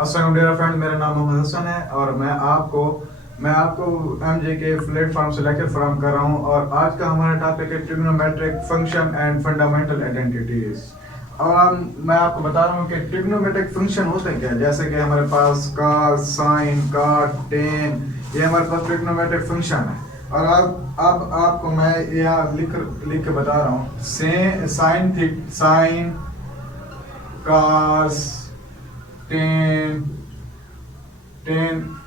अस्सलाम dear friend, मेरा नाम मोहम्मद हसन है और मैं आपको एमजे के प्लेटफॉर्म से लेकर फराहम कर रहा हूँ। और आज का हमारा टॉपिक है trigonometric function and fundamental identities. और मैं आपको बता रहा हूँ कि ट्रिग्नोमेट्रिक फंक्शन होते हैं क्या। जैसे कि हमारे पास कॉस, साइन, कॉट, टेन, ये हमारे पास ट्रिग्नोमेट्रिक फंक्शन है। और अब आपको मैं यहाँ लिख के बता रहा हूँ। साइन, कॉस, टेन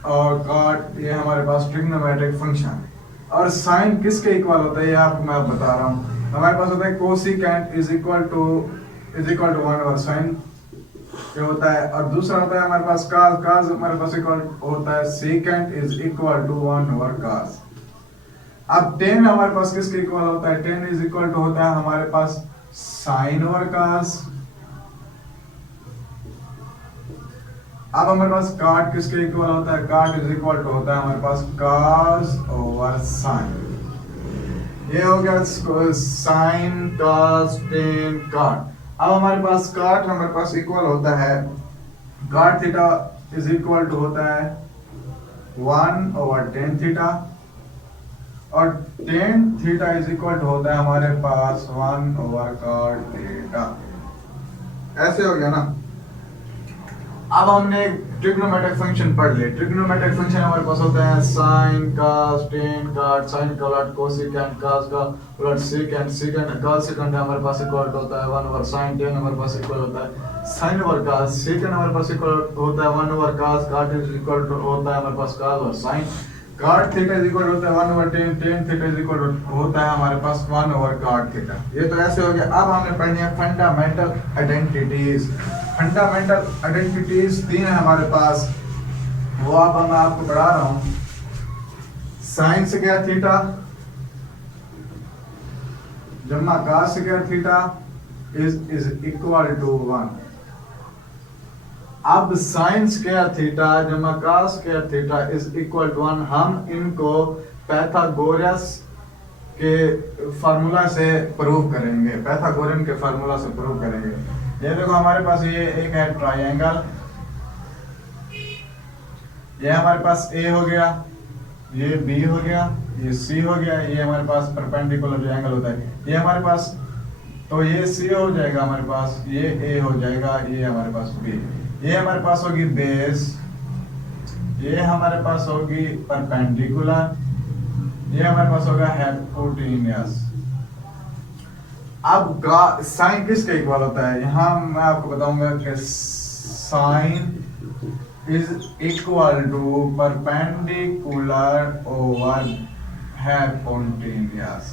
और कॉट, ये हमारे पास ट्रिग्नोमेट्रिक फंक्शन है। और साइन किसके इक्वल होता है ये आपको मैं बता रहा हूँ। हमारे पास होता है cosecant is equal to 1 over sine, ये होता है। और दूसरा होता है हमारे पास काज हमारे पास इक्वल होता है secant is equal to 1 over cos. अब टेन हमारे पास किसके इक्वल होता है। टेन इज इक्वल टू होता है हमारे पास साइन ओवर काज। अब हमारे पास कॉट किसके इक्वल होता है। कॉट इज इक्वल टू होता है हमारे पास कॉस ओवर साइन। ये हो गया साइन, कॉस, टेन, कॉट। अब हमारे पास कॉट हमारे पास इक्वल होता है cot theta is equal to होता है 1 ओवर टेन थीटा। और tan theta is equal to होता है हमारे पास 1 ओवर कॉट थीटा। ऐसे हो गया ना। अब हमने ट्रिग्नोमेट्रिक फंक्शन पढ़ लिए। ट्रिग्नोमेट्रिक फंक्शन हमारे पास होता है sine, cos, tan, cot, sine का उलट कोसेकेंट, कॉस का उलट सेकेंट, सेकेंड कॉस सेकेंड हमारे पास इक्वल होता है 1 ओवर साइन, टेन हमारे पास इक्वल होता है साइन ओवर कॉस, सेकेंड हमारे पास इक्वल होता है 1 over cos, cot is equal होता है हमारे पास cos over sine, cot theta is equal होता है 1 over tan, tan theta is equal होता है हमारे पास 1 ओवर कॉट थीटा। ये तो ऐसे हो गया। अब हमने पढ़नी है फंडामेंटल आइडेंटिटीज। फंडामेंटल आइडेंटिटीज 3 है हमारे पास, वो अब मैं आपको पढ़ा रहा हूं। साइन स्क्वायर थीटा जमा cos square theta is equal to 1। अब साइन स्क्वायर थीटा जमा cos square theta is equal to 1। हम इनको पाइथागोरस के फार्मूला से प्रूव करेंगे। पाइथागोरन के फार्मूला से प्रूव करेंगे। ये देखो हमारे पास ये एक है ट्रायंगल, ये हमारे पास ए हो गया, ये बी हो गया, ये सी हो गया, ये हमारे पास परपेंडिकुलर ट्रायंगल होता है। ये हमारे पास तो ये सी हो जाएगा हमारे पास, ये ए हो जाएगा, ये हमारे पास बी। ये हमारे पास होगी बेस, ये हमारे पास होगी परपेंडिकुलर, ये हमारे पास होगा हाइपोटेन्यूस। अब साइन किसके इक्वल होता है। यहाँ मैं आपको बताऊंगा कि sine is equal to perpendicular over hypotenuse.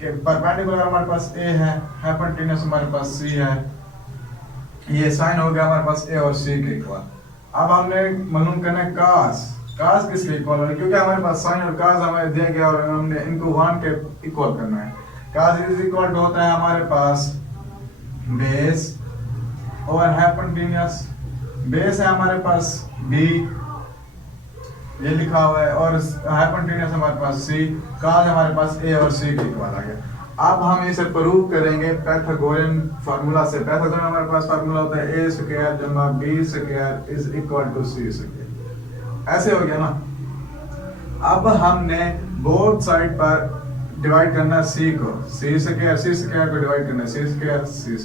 कि परपेंडिकुलर हमारे पास ए है, हाइपोटेन्यूस हमारे पास सी है। ये साइन हो गया हमारे पास ए और सी के इक्वल। अब हमने मालूम करना है कास किसके इक्वल है, क्योंकि हमारे पास साइन और कास हमें दिया गया और हमने इनको 1 के इक्वल करना है। कास इज इक्वल टू होता है हमारे पास बेस और हाइपोटेन्यूस। बेस है हमारे पास बी, ये लिखा हुआ है, और हाइपोटेन्यूस हमारे पास सी। कास हमारे पास ए और सी के इक्वल आ गया। अब हम इसे प्रूव करेंगे पाइथागोरन फार्मूला से। पाइथागोरन हमारे पास फार्मूला होता है ए स्क्वायर जमा B square is equal to C square. ऐसे हो गया ना। अब हमने बोथ साइड पर डिवाइड करना सी को, सी स्क्वायर को डिवाइड करना सी स्क्वायर सी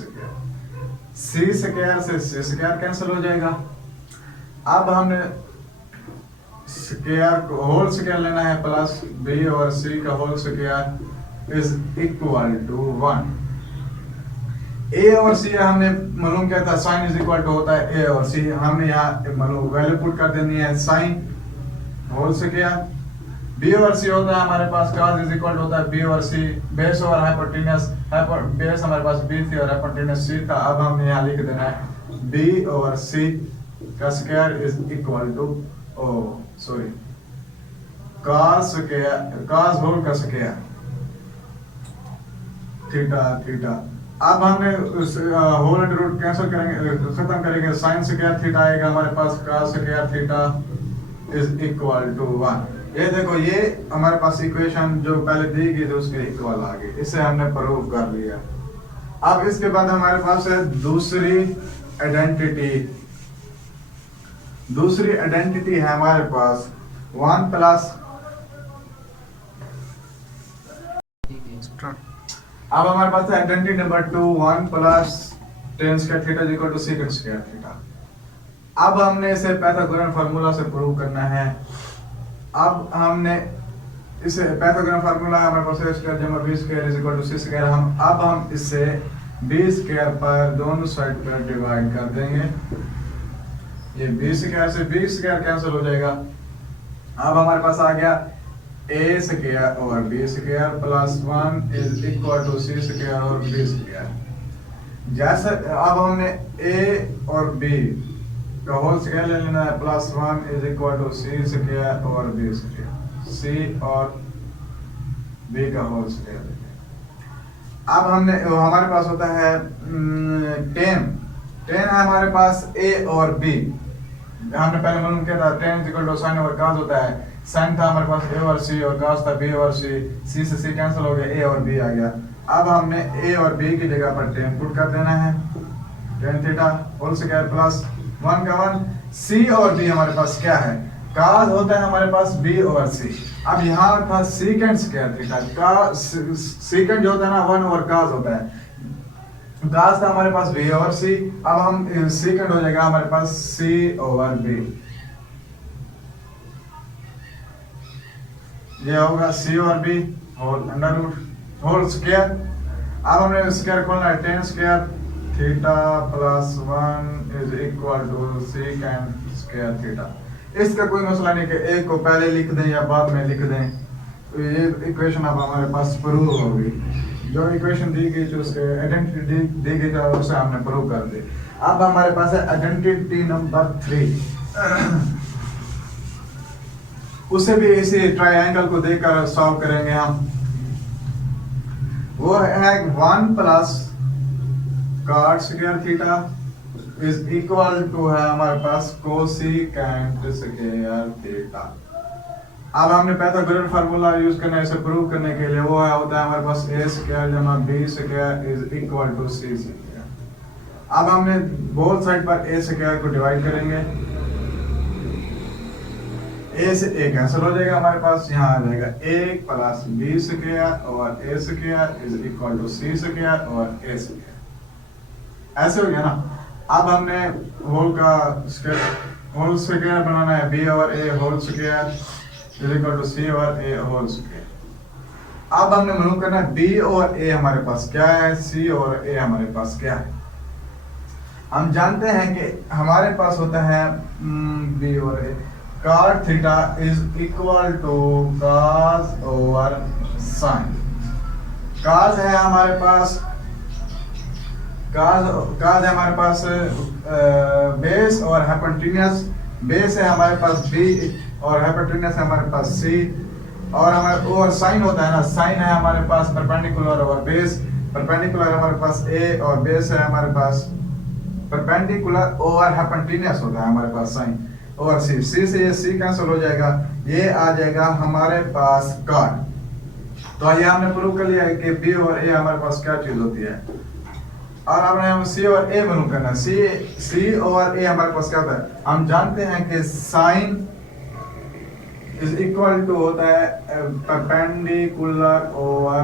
स्क्वायर से सी स्क्वायर कैंसिल हो जाएगा। अब हमने स्क्वायर को होल स्क्वायर लेना है प्लस बी और सी का whole square is equal to 1। A और सी हमने मालूम किया था साइन इज इक्वल टू होता है ए और सी। हमने यहाँ मालूम वैल्यू पुट कर देनी है साइन होल स्क्वायर। बी और सी होता है हमारे पास cos इज इक्वल होता है बी और सी। बेस ओवर हाइपोटेन्यूस, बेस हमारे पास बी थी और हाइपोटेन्यूस सी था। अब हमने यहाँ लिख देना है बी और सी का square is equal to cos whole का स्क्वायर थीटा। अब हमने होल अंडर रूट कैंसिल करेंगे, खत्म करेंगे। साइन स्क्वायर थीटा आएगा हमारे पास, cos square theta is equal to 1। ये देखो ये हमारे पास इक्वेशन जो पहले दी गई थी उसके इक्वल आ गई। इसे हमने प्रूव कर लिया। अब इसके बाद हमारे पास है दूसरी आइडेंटिटी दूसरी आइडेंटिटी है हमारे पास 1 प्लस, अब हमारे पास है identity number 2 1 plus tan square theta equal to secant square theta. अब हमने इसे पाइथागोरन फार्मूला से प्रूव करना है। अब हमने इसे पाइथागोरन फार्मूला हमारे पास a स्क्वायर जमा b square is equal to c square. हम इसे b स्क्वायर पर दोनों साइड पर डिवाइड कर देंगे। ये b स्क्वायर से b स्क्वायर कैंसिल हो जाएगा। अब हमारे पास आ गया a स्क्वायर और b square plus 1 is equal to c square और b स्क्वायर। जैसे अब हमने a और b का होल स्क्वायर ले लेना है, plus 1 is equal to c square और b स्क्वायर, c और b का होल स्क्वायर। अब हमारे पास होता है tan है हमारे पास a और b। हमने पहले मालूम किया था tan is equal to sin over cos होता है। sin था हमारे पास a और c और cos था b और c, c से c कैंसिल हो गया, a और b आ गया। अब हमने a और b की जगह पर tan पुट कर देना है, tan theta whole square plus 1 का 1। c और b हमारे पास क्या है, cos होता है हमारे पास b और c। अब यहाँ था secant स्क्वायर थीटा का, secant जो होता है ना 1 ओवर cos होता है, cos था हमारे पास b और c। अब हम secant हो जाएगा हमारे पास c ओवर b, ये होगा c और b whole under root whole square. अब हमने स्क्वायर खोलना है, tan square theta plus 1 is equal to secant square theta. इसका कोई मसला नहीं कि एक को पहले लिख दें या बाद में लिख दें, तो ये इक्वेशन अब हमारे पास प्रूव होगी। जो इक्वेशन दी गई जो उसके आइडेंटिटी दी गई था उसे हमने प्रूव कर दी। अब हमारे पास है आइडेंटिटी नंबर 3, उसे भी इसी ट्रायंगल को देकर सॉल्व करेंगे हम। वो है 1 plus cot square theta is equal to है हमारे पास कोसिकेंट स्क्वायर थीटा। अब हमने पाइथागोरन फार्मूला यूज करना है इसे प्रूव करने के लिए। वो है होता है हमारे पास a स्क्वायर जमा b square is equal to c square. अब हमने बोथ साइड पर a स्क्वायर को डिवाइड करेंगे, a से a कैंसिल हो जाएगा, हमारे पास यहाँ आ जाएगा a प्लस b स्क्वायर और a square is equal to c square और a स्क्वायर। ऐसे हो गया ना। अब हमने होल स्क्वायर बनाना है, b और a whole square is equal to c और a होल स्क्वायर। अब हमने मालूम करना है b और a हमारे पास क्या है, c और a हमारे पास क्या है। हम जानते हैं कि हमारे पास होता है b और a, cot theta is equal to cos over sin। cos है हमारे पास, cos है हमारे पास बेस और हाइपोटेन्यूस। बेस है हमारे पास b और हाइपोटेन्यूस है हमारे पास c। और हमारे और sin होता है ना, sin है हमारे पास परपेंडिकुलर ओवर बेस। परपेंडिकुलर हमारे पास a और बेस है हमारे पास परपेंडिकुलर ओवर हाइपोटेन्यूस होता है हमारे पास sin और c। c से ये c कैंसिल हो जाएगा, ये आ जाएगा हमारे पास cot। तो ये हमने प्रूव कर लिया है कि b और a हमारे पास क्या चीज होती है। और हमने हम c और a मालूम करना है। c और a हमारे पास क्या होता है, हम जानते हैं कि sin इज इक्वल टू होता है परपेंडिकुलर ओवर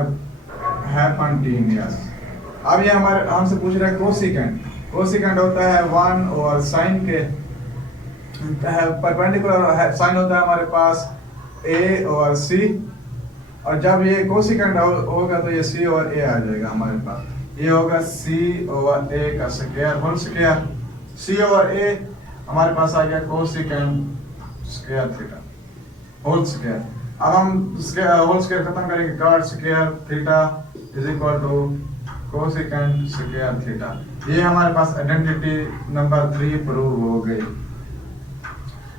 हाइपोटेन्यूस। अब ये हमारे हमसे पूछ रहा है कोसिकेंट। कोसिकेंट होता है 1 ओवर sin के परपेंडिकुलर साइन होता है हमारे पास a और c। और जब ये कोसिकेंट होगा तो ये c और a आ जाएगा हमारे पास, ये होगा c ओवर a का स्क्वायर होल स्क्वायर। c और a हमारे पास आ गया cosecant square theta whole square. अब हम होल स्क्वायर खत्म करेंगे, cot square theta is equal to cosecant square theta. ये हमारे पास आइडेंटिटी नंबर 3 प्रूव हो गई।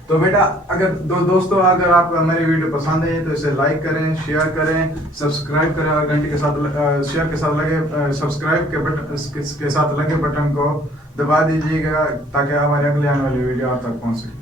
तो बेटा अगर दोस्तों अगर आपको मेरी वीडियो पसंद है तो इसे लाइक करें, शेयर करें, सब्सक्राइब करें और घंटी के साथ शेयर के साथ लगे सब्सक्राइब के बटन के साथ लगे बटन को दबा दीजिएगा ताकि हमारे अगले आने वाली वीडियो आप तक पहुंच सके।